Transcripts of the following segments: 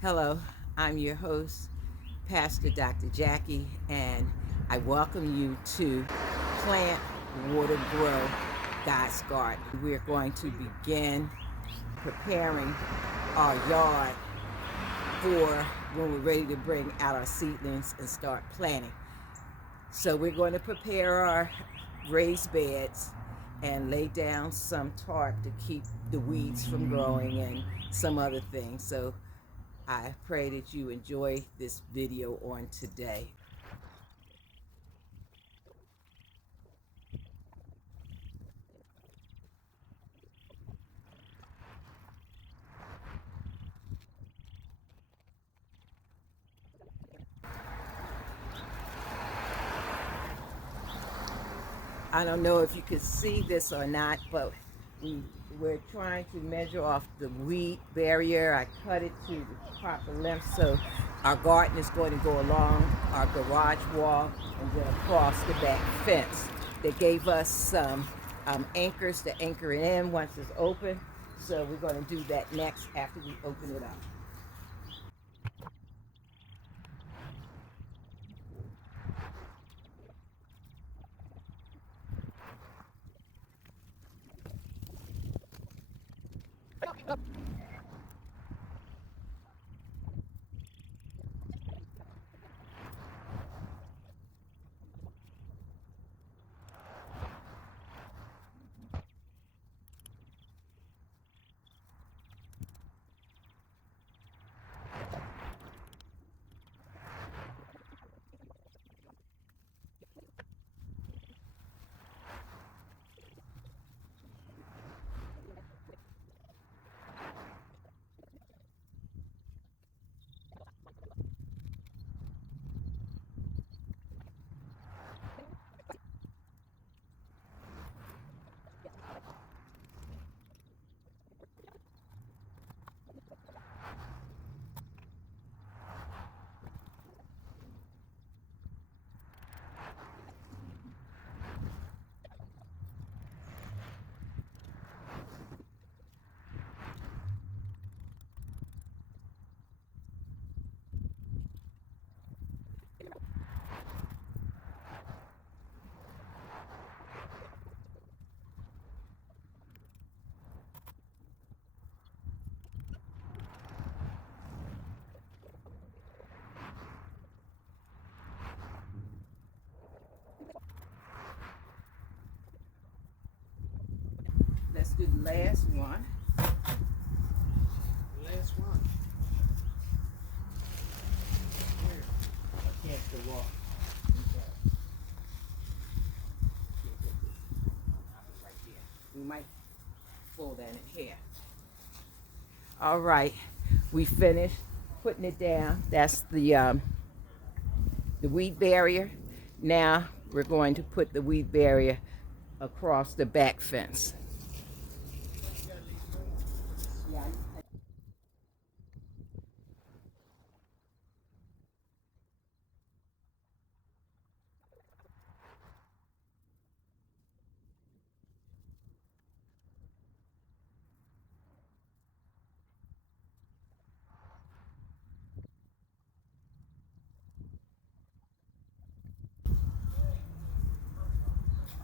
Hello, I'm your host, Pastor Dr. Jackie, and I welcome you to Plant, Water, Grow God's Garden. We're going to begin preparing our yard for when we're ready to bring out our seedlings and start planting. So we're going to prepare our raised beds and lay down some tarp to keep the weeds from growing and some other things. So I pray that you enjoy this video on today. I don't know if you can see this or not, but we're trying to measure off the weed barrier. I cut it to the proper length, so our garden is going to go along our garage wall and then across the back fence. They gave us some anchors to anchor it in once it's open, so we're going to do that next after we open it up. Let's do the last one. Last one. Against the wall. Right there. We might fold that in here. All right, we finished putting it down. That's the weed barrier. Now we're going to put the weed barrier across the back fence. Yeah.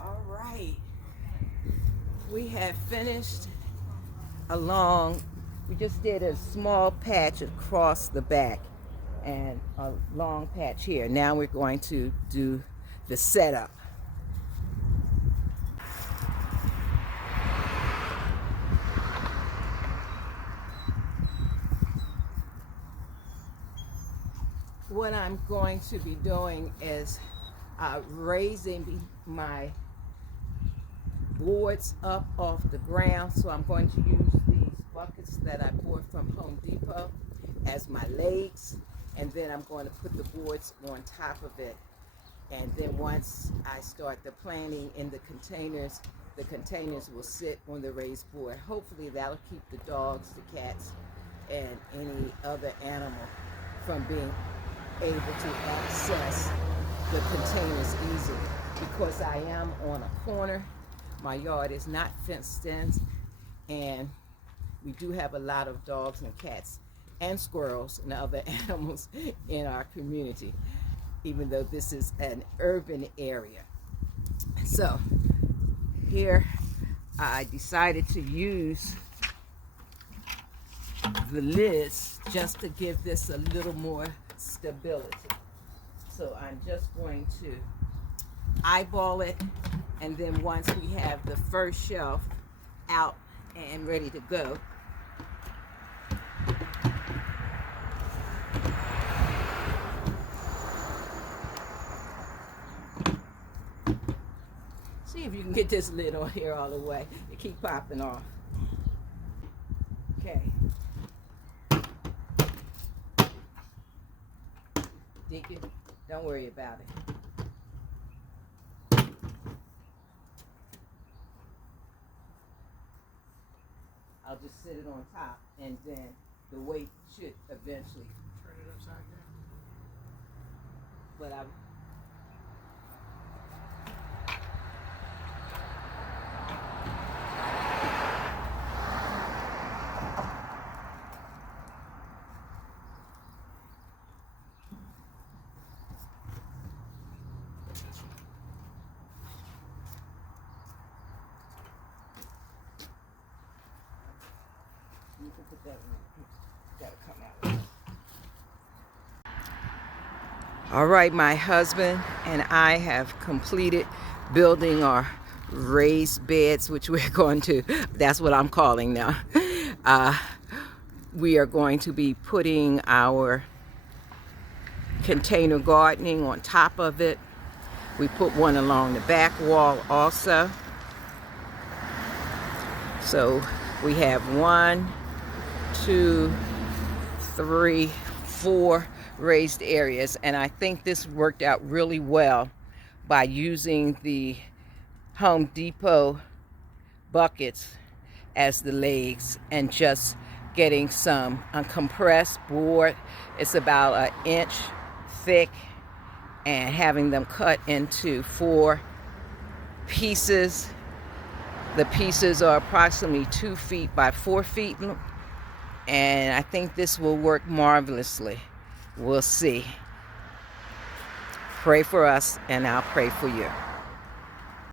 All right. We have finished along. We just did a small patch across the back and a long patch here. Now we're going to do the setup. What I'm going to be doing is raising my boards up off the ground. So I'm going to use these buckets that I bought from Home Depot as my legs, and then I'm going to put the boards on top of it. And then once I start the planting in the containers will sit on the raised board. Hopefully that'll keep the dogs, the cats, and any other animal from being able to access the containers easily. Because I am on a corner, my yard is not fenced in, and we do have a lot of dogs and cats and squirrels and other animals in our community, even though this is an urban area. So here I decided to use the lids just to give this a little more stability. So I'm just going to eyeball it, and then once we have the first shelf out and ready to go, see if you can get this lid on here all the way. It keep popping off. Okay. Deacon, don't worry about it. I'll just sit it on top, and then the weight should eventually Turn it upside down. but I you can put that in. Gotta come out. All right, my husband and I have completed building our raised beds, which we're going to, that's what I'm calling now. We are going to be putting our container gardening on top of it. We put one along the back wall also. So we have 1, 2, 3, 4 raised areas, and I think this worked out really well by using the Home Depot buckets as the legs and just getting some compressed board. It's about 1 inch thick, and having them cut into 4 pieces. The pieces are approximately 2 feet by 4 feet, and I think this will work marvelously. We'll see. Pray for us, and I'll pray for you.